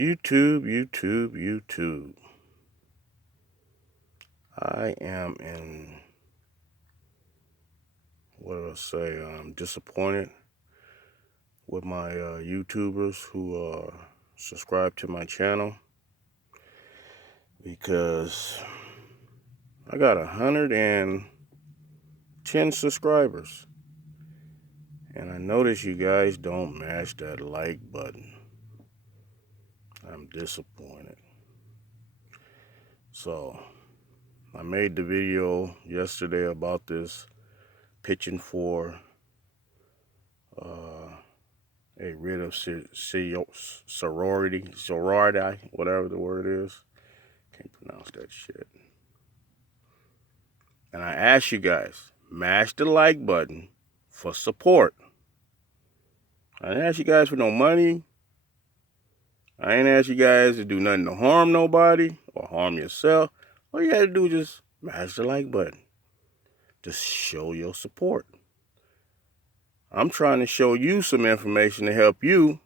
YouTube. I am I'm disappointed with my YouTubers who subscribe to my channel, because I got 110 subscribers, and I notice you guys don't mash that like button. I'm disappointed. So I made the video yesterday about this, pitching for a writ of sorority, whatever the word is. Can't pronounce that shit. And I ask you guys, mash the like button for support. I didn't ask you guys for no money. I ain't ask you guys to do nothing to harm nobody or harm yourself. All you gotta do is just mash the like button. Just show your support. I'm trying to show you some information to help you,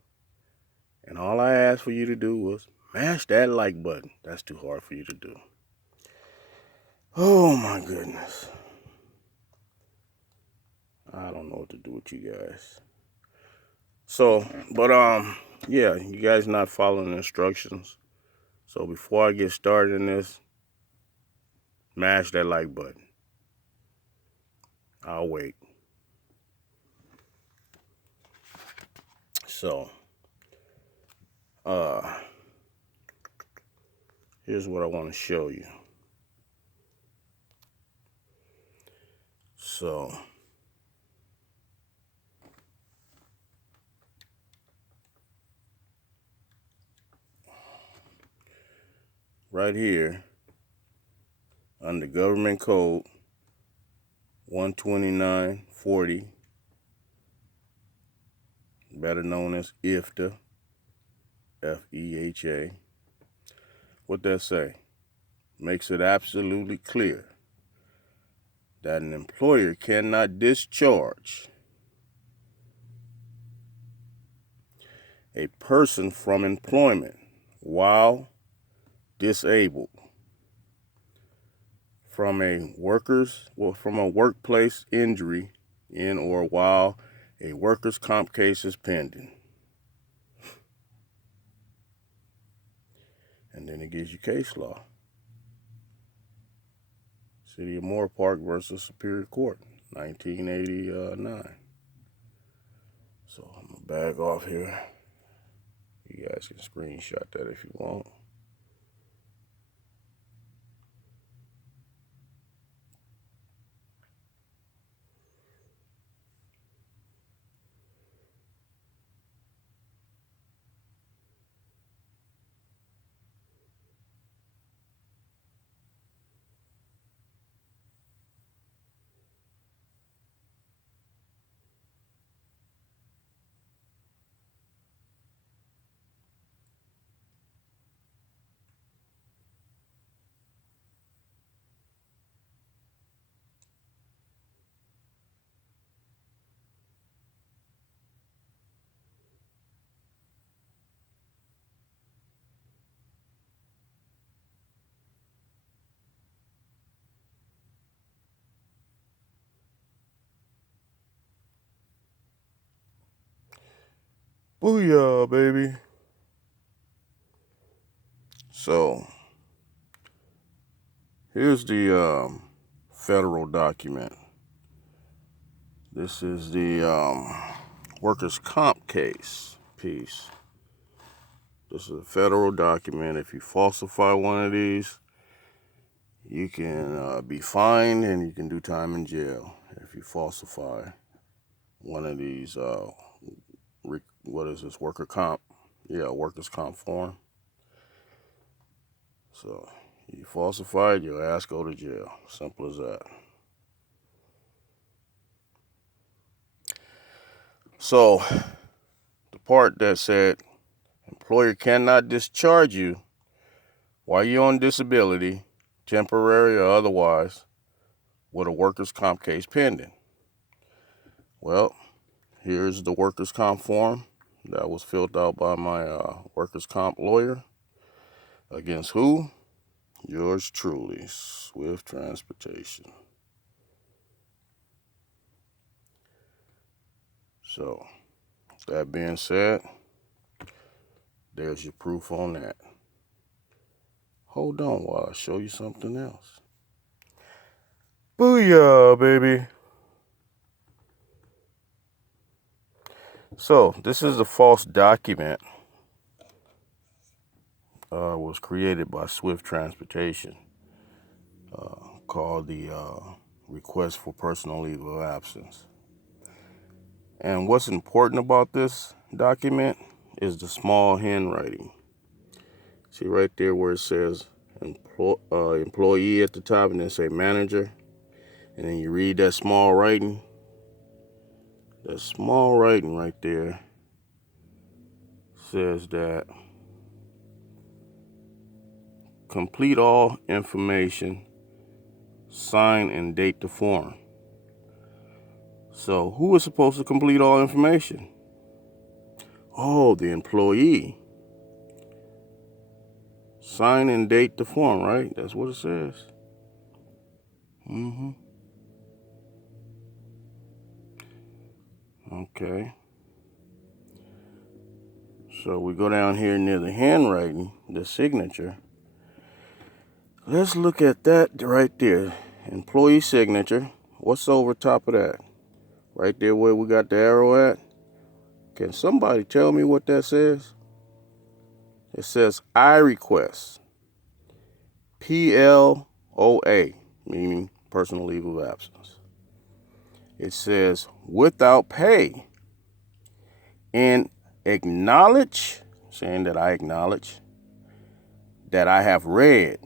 and all I asked for you to do was mash that like button. That's too hard for you to do. Oh my goodness. I don't know what to do with you guys. So, yeah, you guys not following the instructions. So before I get started in this, mash that like button. I'll wait. So, here's what I want to show you. So, right here, under Government Code 12940, better known as IFTA, F-E-H-A, what that say? Makes it absolutely clear that an employer cannot discharge a person from employment while disabled from a workplace injury in or while a workers' comp case is pending. And then it gives you case law. City of Moore Park versus Superior Court, 1989. So I'm gonna back off here. You guys can screenshot that if you want. Booyah, baby. So, here's the federal document. This is the workers' comp case piece. This is a federal document. If you falsify one of these, you can be fined and you can do time in jail if you falsify one of these, what is this, workers' comp form. So, you falsify it, your ass go to jail. Simple as that. So, the part that said employer cannot discharge you while you're on disability, temporary or otherwise, with a workers' comp case pending. Well, here's the workers' comp form that was filled out by my workers' comp lawyer. Against who? Yours truly, Swift Transportation. So, that being said, there's your proof on that. Hold on while I show you something else. Booyah, baby. So, this is a false document. Was created by Swift Transportation called the Request for Personal Leave of Absence. And what's important about this document is the small handwriting. See right there where it says employee at the top and then say manager. And then you read that small writing. That small writing right there says that complete all information, sign and date the form. So who is supposed to complete all information? Oh, the employee. Sign and date the form, right? That's what it says. Okay. So we go down here near the handwriting, the signature. Let's look at that right there. Employee signature. What's over top of that? Right there where we got the arrow at. Can somebody tell me what that says? It says I request. PLOA, meaning personal leave of absence. It says without pay. And acknowledge, saying that I acknowledge that I have read.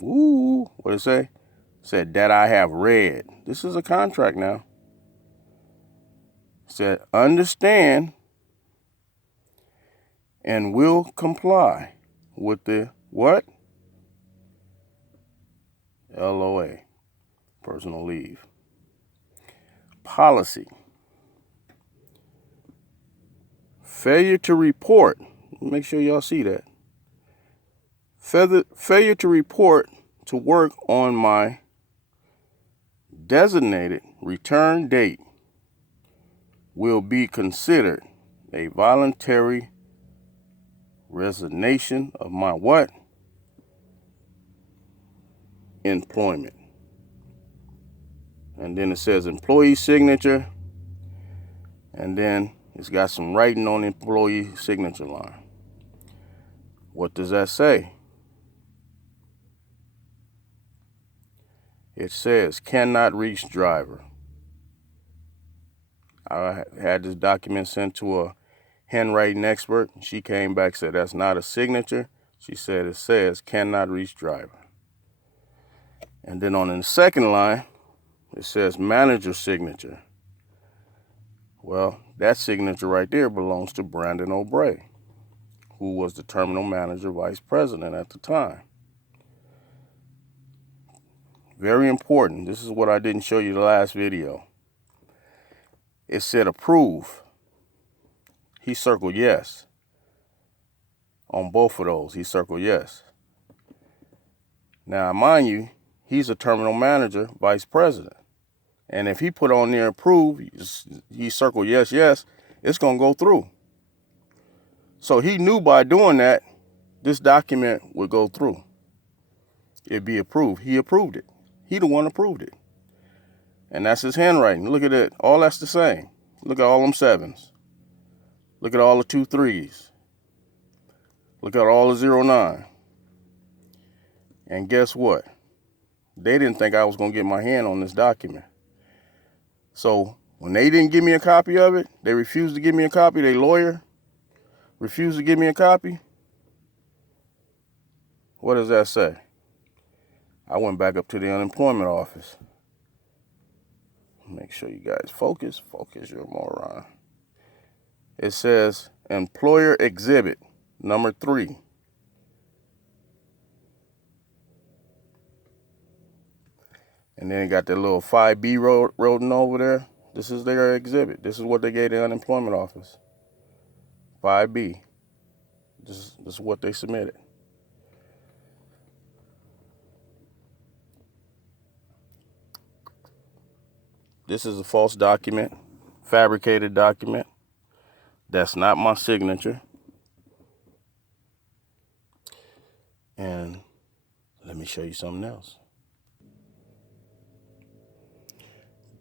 Ooh, what did it say? It said that I have read. This is a contract now. It said understand and will comply with the what? LOA, personal leave. Policy. Failure to report. Make sure y'all see that. Failure to report to work on my designated return date will be considered a voluntary resignation of my what? Employment. And then it says employee signature, and then it's got some writing on the employee signature line. What does that say? It says cannot reach driver. I had this document sent to a handwriting expert. She came back and said that's not a signature. She said it says cannot reach driver. And then on the second line, it says manager signature. Well, that signature right there belongs to Brandon O'Bray, who was the terminal manager vice president at the time. Very important. This is what I didn't show you the last video. It said approve. He circled yes. On both of those, he circled yes. Now, mind you, he's a terminal manager vice president. And if he put on there approve, he circled yes, yes, it's going to go through. So he knew by doing that, this document would go through. It'd be approved. He approved it. He the one approved it. And that's his handwriting. Look at it. All that's the same. Look at all them sevens. Look at all the 2 3s. Look at all the 09. And guess what? They didn't think I was going to get my hand on this document. So when they didn't give me a copy of it, they refused to give me a copy. Their lawyer refused to give me a copy. What does that say? I went back up to the unemployment office. Make sure you guys focus. Focus, you're a moron. It says employer exhibit number 3. And then got that little 5B written over there. This is their exhibit. This is what they gave the unemployment office. 5B. This is what they submitted. This is a false document, fabricated document. That's not my signature. And let me show you something else.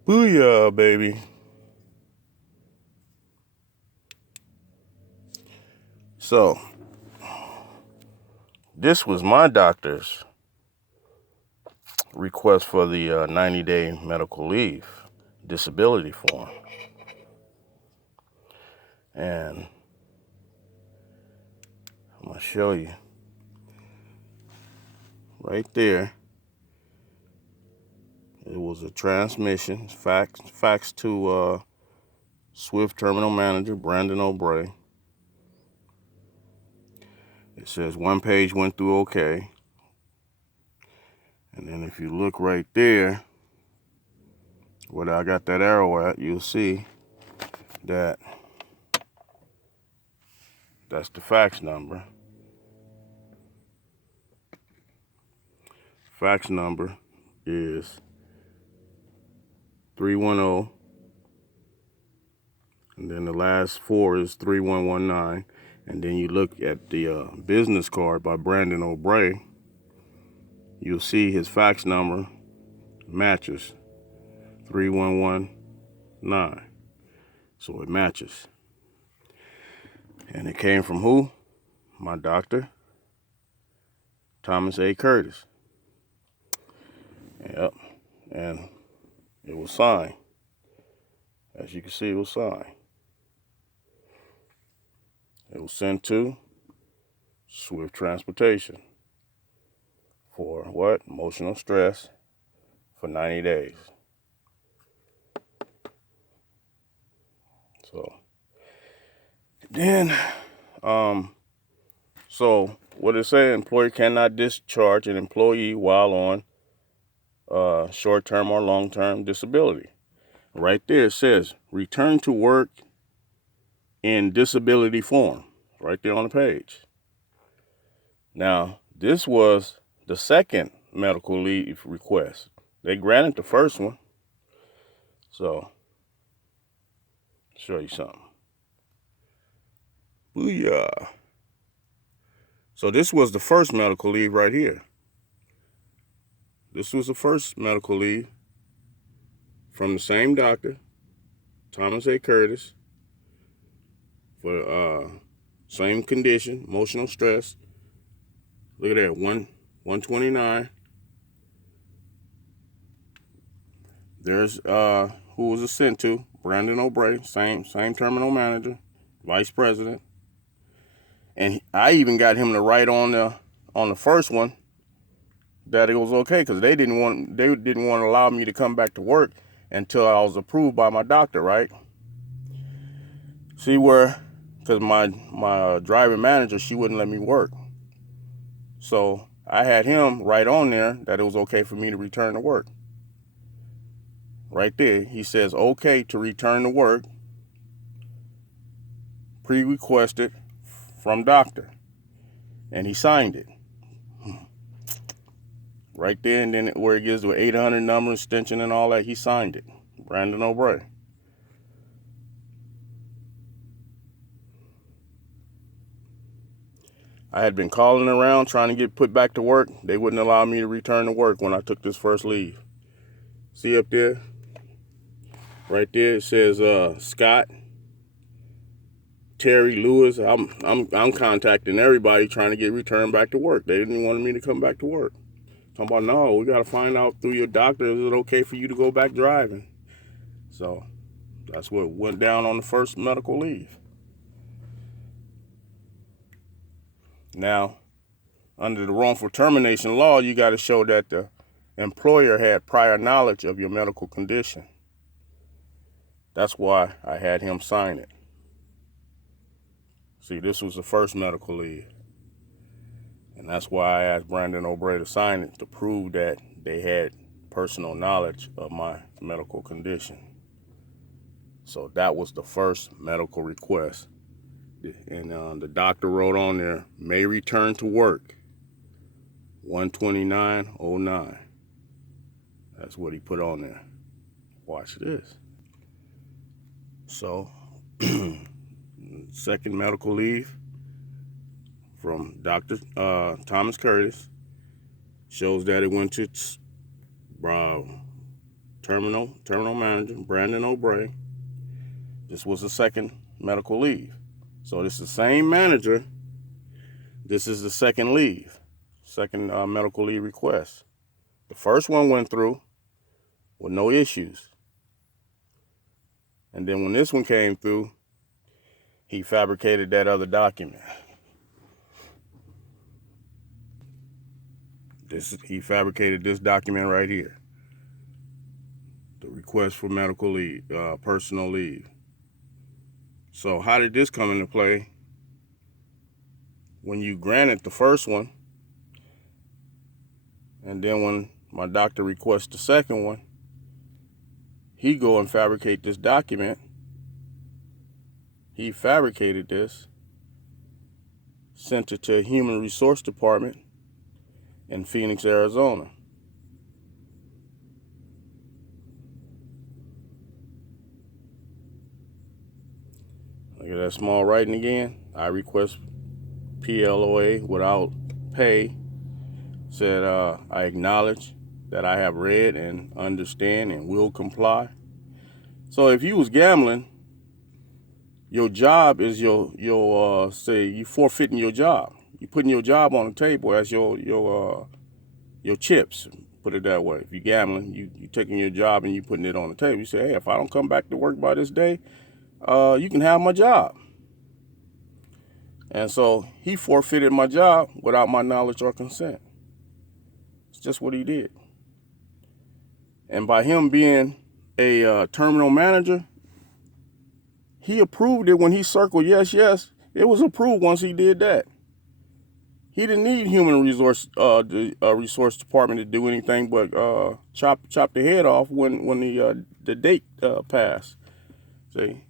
Booyah, baby. So, this was my doctor's request for the 90-day medical leave disability form. And I'm going to show you. Right there, it was a transmission, fax to Swift Terminal Manager, Brandon O'Bray. It says one page went through okay. And then if you look right there, where I got that arrow at, you'll see that that's the fax number. Fax number is 310, and then the last 4 is 3119. And then you look at the business card by Brandon O'Bray, you'll see his fax number matches 3119. So it matches. And it came from who? My doctor, Thomas A. Curtis. Yep. And it was signed. As you can see, it was signed. It was sent to Swift Transportation for what? Emotional stress for 90 days. So then, so what it say? Employer cannot discharge an employee while on short-term or long-term disability. Right there it says return to work in disability form. Right there on the page. Now, this was the second medical leave request. They granted the first one. So, show you something. Booyah. So this was the first medical leave right here. This was the first medical leave from the same doctor, Thomas A. Curtis, for same condition, emotional stress. Look at that, 129. There's who was it sent to? Brandon O'Bray, same terminal manager, vice president. And I even got him to write on the first one that it was okay, because they didn't want to allow me to come back to work until I was approved by my doctor, right? See where, because my driving manager, she wouldn't let me work. So I had him write on there that it was okay for me to return to work. Right there, he says okay to return to work, pre-requested from doctor, and he signed it. Right there, and then where it gives the 800 number, extension, and all that, he signed it. Brandon O'Bray. I had been calling around trying to get put back to work. They wouldn't allow me to return to work when I took this first leave. See up there? Right there it says Scott, Terry, Lewis. I'm contacting everybody trying to get returned back to work. They didn't want me to come back to work. Talking about, no, we got to find out through your doctor, is it okay for you to go back driving? So that's what went down on the first medical leave. Now, under the wrongful termination law, you got to show that the employer had prior knowledge of your medical condition. That's why I had him sign it. See, this was the first medical leave. And that's why I asked Brandon O'Bray to sign it, to prove that they had personal knowledge of my medical condition. So that was the first medical request. And the doctor wrote on there, may return to work, 1/29/09. That's what he put on there. Watch this. So, second medical leave from Dr. Thomas Curtis shows that it went to terminal manager Brandon O'Bray. This was the second medical leave. So this is the same manager. This is the second leave, second medical leave request. The first one went through with no issues. And then when this one came through, he fabricated that other document. He fabricated this document right here. The request for medical leave, personal leave. So how did this come into play? When you granted the first one, and then when my doctor requests the second one, he go and fabricate this document. He fabricated this, sent it to Human Resource Department in Phoenix, Arizona. Look at that small writing again. I request PLOA without pay. Said I acknowledge that I have read and understand and will comply. So if you was gambling, your job is your say you forfeiting your job. You putting your job on the table as your chips. Put it that way. If you gambling, you taking your job and you putting it on the table. You say, hey, if I don't come back to work by this day, you can have my job. And so he forfeited my job without my knowledge or consent. It's just what he did. And by him being a terminal manager, he approved it when he circled yes, yes. It was approved once he did that. He didn't need Human Resource Department to do anything but chop the head off when the date passed. See,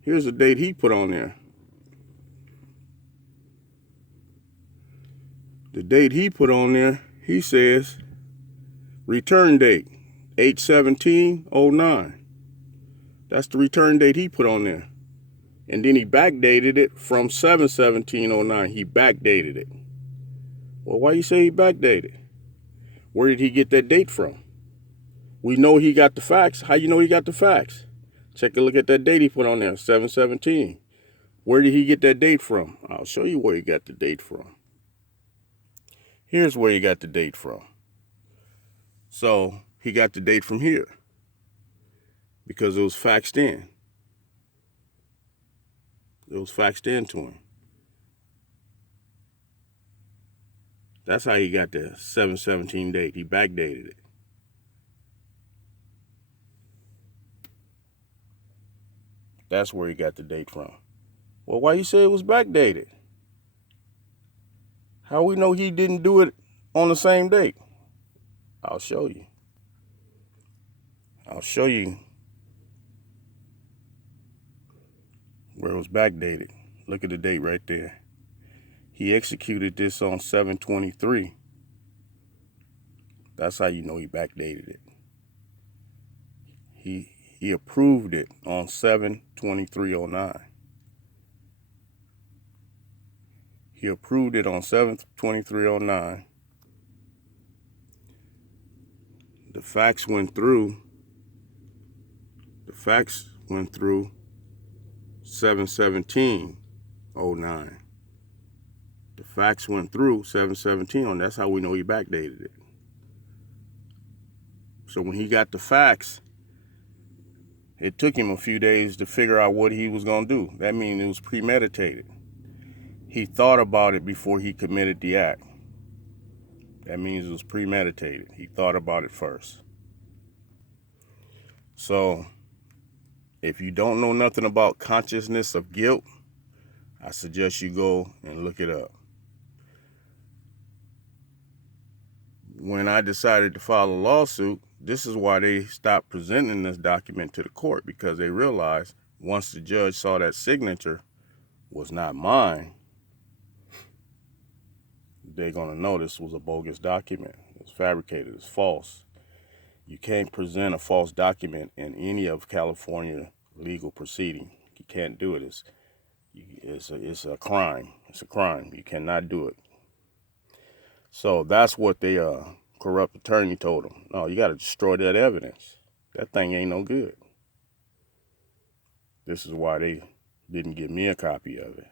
here's the date he put on there. The date he put on there, he says, return date, 8/17/09. That's the return date he put on there. And then he backdated it from 7/17/09. He backdated it. Well, why you say he backdated? Where did he get that date from? We know he got the facts. How you know he got the facts? Take a look at that date he put on there, 7/17. Where did he get that date from? I'll show you where he got the date from. Here's where he got the date from. So he got the date from here because it was faxed in. It was faxed in to him. That's how he got the 7/17 date. He backdated it. That's where he got the date from. Well, why you say it was backdated? How we know he didn't do it on the same date? I'll show you. I'll show you where it was backdated. Look at the date right there. He executed this on 7/23. That's how you know he backdated it. He approved it on 7/23/09. He approved it on 7/23/09. The fax went through. The fax went through 7/17/09. The fax went through 7/17. That's how we know he backdated it. So when he got the fax, it took him a few days to figure out what he was going to do. That means it was premeditated. He thought about it before he committed the act. That means it was premeditated. He thought about it first. So if you don't know nothing about consciousness of guilt, I suggest you go and look it up. When I decided to file a lawsuit, this is why they stopped presenting this document to the court, because they realized once the judge saw that signature was not mine, they're going to know this was a bogus document. It's fabricated. It's false. You can't present a false document in any of California legal proceeding. You can't do it. It's a crime. It's a crime. You cannot do it. So that's what the corrupt attorney told him. No, you got to destroy that evidence. That thing ain't no good. This is why they didn't give me a copy of it.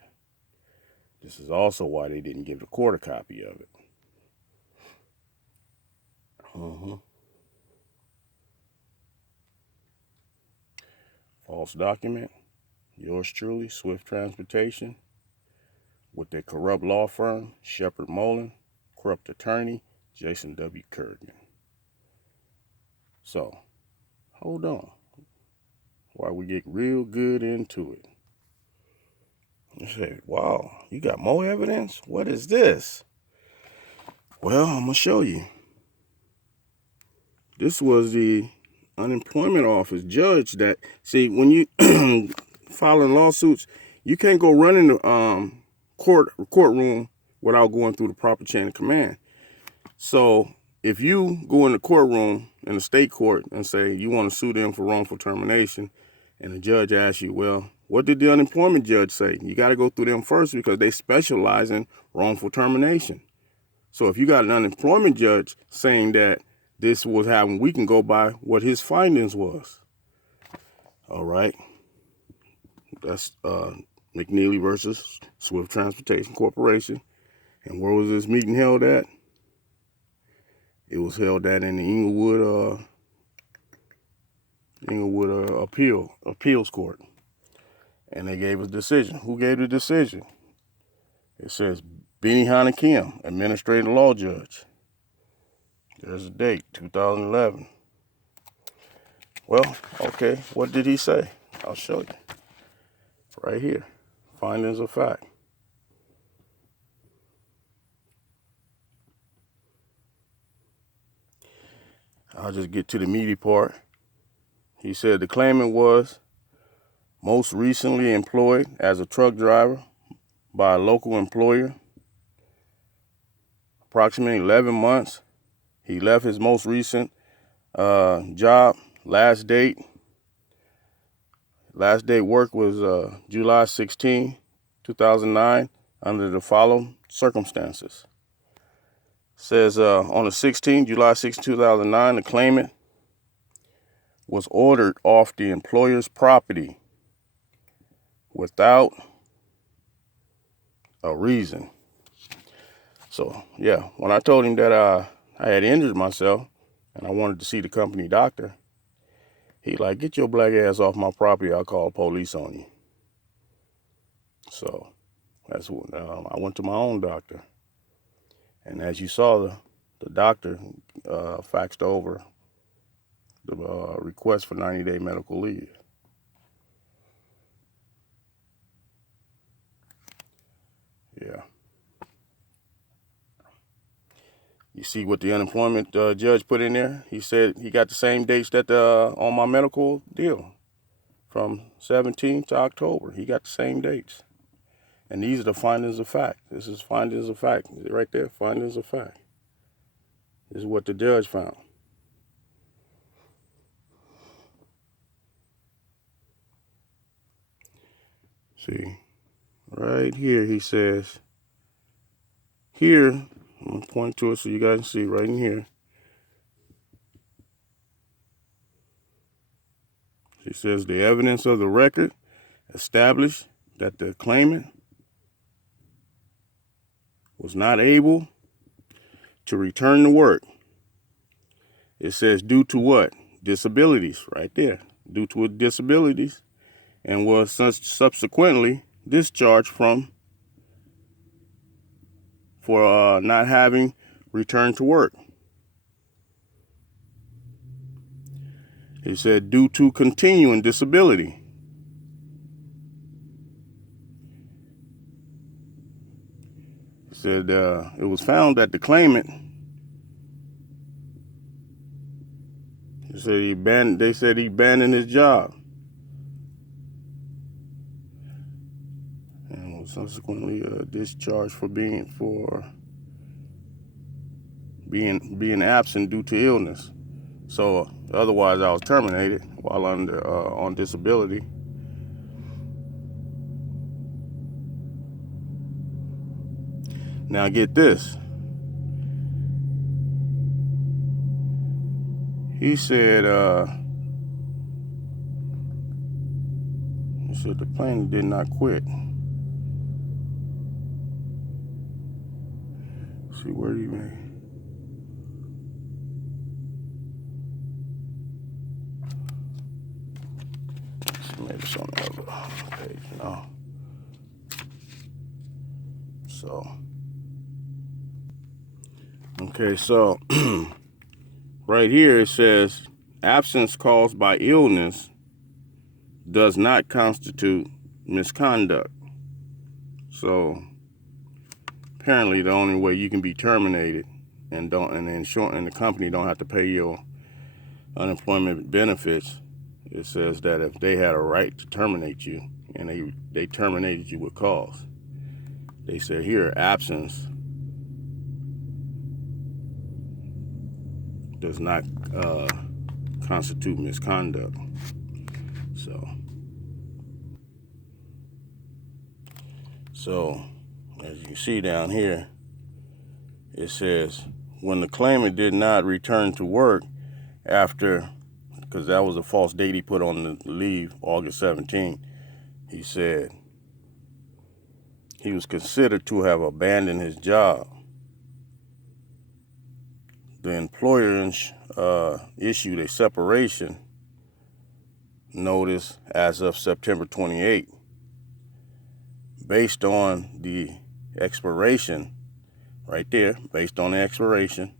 This is also why they didn't give the court a copy of it. False document. Yours truly, Swift Transportation, with their corrupt law firm, Sheppard Mullin, corrupt attorney, Jason W. Kurgan. So, hold on. While we get real good into it. You say, wow, you got more evidence? What is this? Well, I'm going to show you. This was the unemployment office judge that, see, when you filing lawsuits, you can't go run in the courtroom without going through the proper chain of command. So if you go in the courtroom in the state court and say you want to sue them for wrongful termination, and the judge asks you, well, what did the unemployment judge say? You got to go through them first because they specialize in wrongful termination. So if you got an unemployment judge saying that this was happening, we can go by what his findings was. All right. That's McNeely versus Swift Transportation Corporation. And where was this meeting held at? It was held at in the Inglewood Appeals Court. And they gave a decision. Who gave the decision? It says Benny Hanna-Kim, Administrative Law Judge. There's a date, 2011. Well, okay, what did he say? I'll show you. Right here. Findings of fact. I'll just get to the meaty part. He said the claimant was most recently employed as a truck driver by a local employer. Approximately 11 months. He left his most recent job. Last date work was July 16, 2009, under the following circumstances. Says on the 16th, July 16, 2009, the claimant was ordered off the employer's property without a reason. So, yeah, when I told him that I had injured myself and I wanted to see the company doctor, he like, get your black ass off my property, I'll call police on you. So that's what I went to my own doctor. And as you saw, the doctor faxed over the request for 90-day medical leave. Yeah. You see what the unemployment judge put in there? He said he got the same dates that on my medical deal, from 17th to October. He got the same dates. And these are the findings of fact. This is findings of fact. Right there, findings of fact. This is what the judge found. See, right here he says, here, I'm going to point to it so you guys can see right in here. He says the evidence of the record established that the claimant was not able to return to work. It says due to what? Disabilities, right there. Due to disabilities, and was subsequently discharged for not having returned to work. He said due to continuing disability. He said it was found that the claimant, they said he abandoned his job. And subsequently discharged for being absent due to illness. So otherwise, I was terminated while on disability. Now get this. He said the plane did not quit. See where he made. Maybe it's on the other page, no. So, okay, so right here it says absence caused by illness does not constitute misconduct. So apparently the only way you can be terminated and the company don't have to pay your unemployment benefits, it says that if they had a right to terminate you and they terminated you with cause. They said here absence does not constitute misconduct. So as you see down here, it says when the claimant did not return to work after, because that was a false date he put on the leave, August 17th, he said he was considered to have abandoned his job. The employer issued a separation notice as of September 28th. Based on the expiration, right there, based on the expiration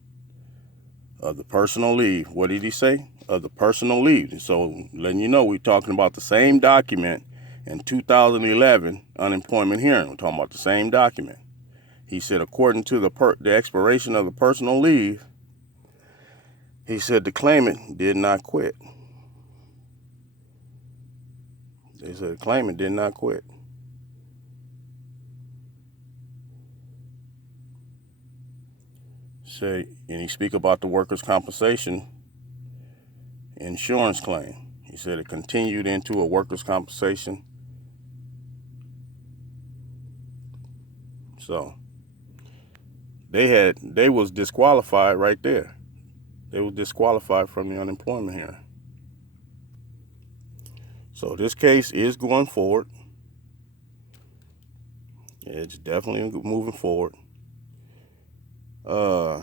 of the personal leave. What did he say? Of the personal leave. So letting you know, we're talking about the same document in 2011 unemployment hearing. We're talking about the same document. He said according to the expiration of the personal leave, he said the claimant did not quit. They said the claimant did not quit. Say, and he speak about the workers' compensation insurance claim. He said it continued into a workers' compensation. So they was disqualified right there. They were disqualified from the unemployment hearing. So this case is going forward. It's definitely moving forward. I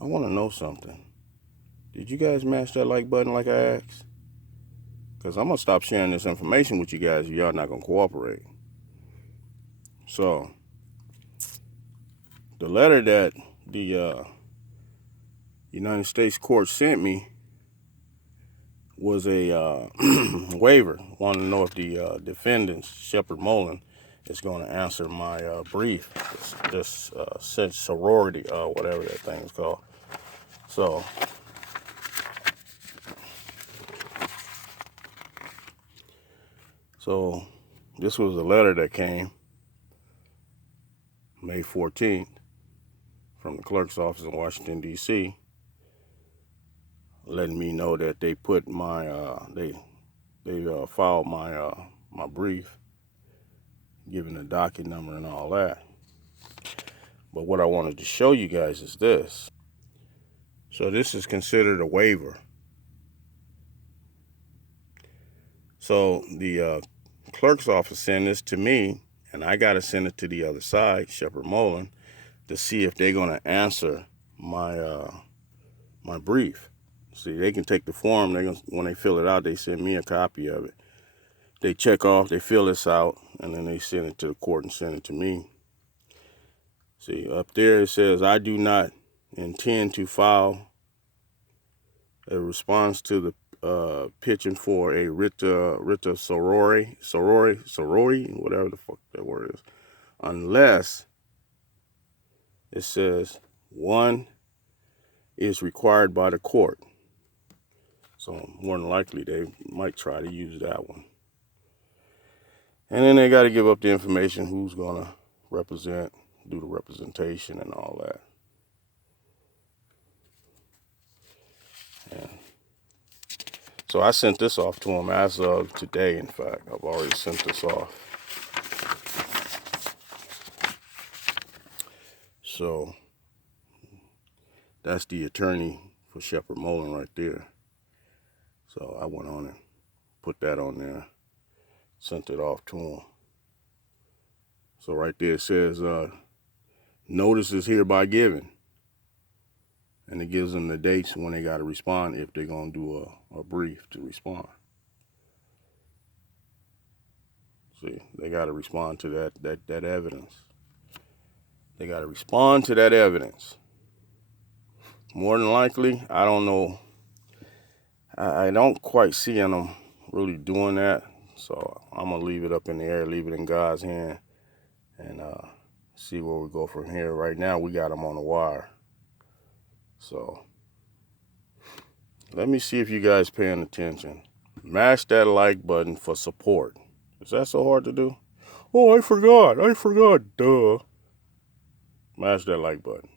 want to know something. Did you guys mash that like button like I asked? Because I'm going to stop sharing this information with you guys if y'all not going to cooperate. So, the letter that the United States court sent me was a waiver. I want to know if the defendants, Sheppard, Mullin, is going to answer my brief, this sorority, whatever that thing is called. So this was a letter that came May 14th from the clerk's office in Washington, D.C., letting me know that they put my, they filed my brief, giving the docket number and all that. But what I wanted to show you guys is this. So this is considered a waiver. So the clerk's office sent this to me, and I got to send it to the other side, Sheppard Mullin, to see if they're going to answer my my brief. See, they can take the form. When they fill it out, they send me a copy of it. They check off, they fill this out, and then they send it to the court and send it to me. See, up there it says, I do not intend to file a response to the pitching for a writ sorority, whatever the fuck that word is, unless it says one is required by the court. So more than likely they might try to use that one. And then they got to give up the information, who's going to represent, do the representation and all that. And so I sent this off to him as of today, in fact. I've already sent this off. So that's the attorney for Sheppard Mullin right there. So I went on and put that on there, sent it off to him. So right there it says, notice is hereby given. And it gives them the dates when they got to respond, if they're going to do a brief to respond. See, they got to respond to that evidence. They got to respond to that evidence. More than likely, I don't know. I don't quite see them really doing that. So I'm going to leave it up in the air, leave it in God's hand, and see where we go from here. Right now, we got them on the wire. So let me see if you guys paying attention. Mash that like button for support. Is that so hard to do? Oh, I forgot. Duh. Mash that like button.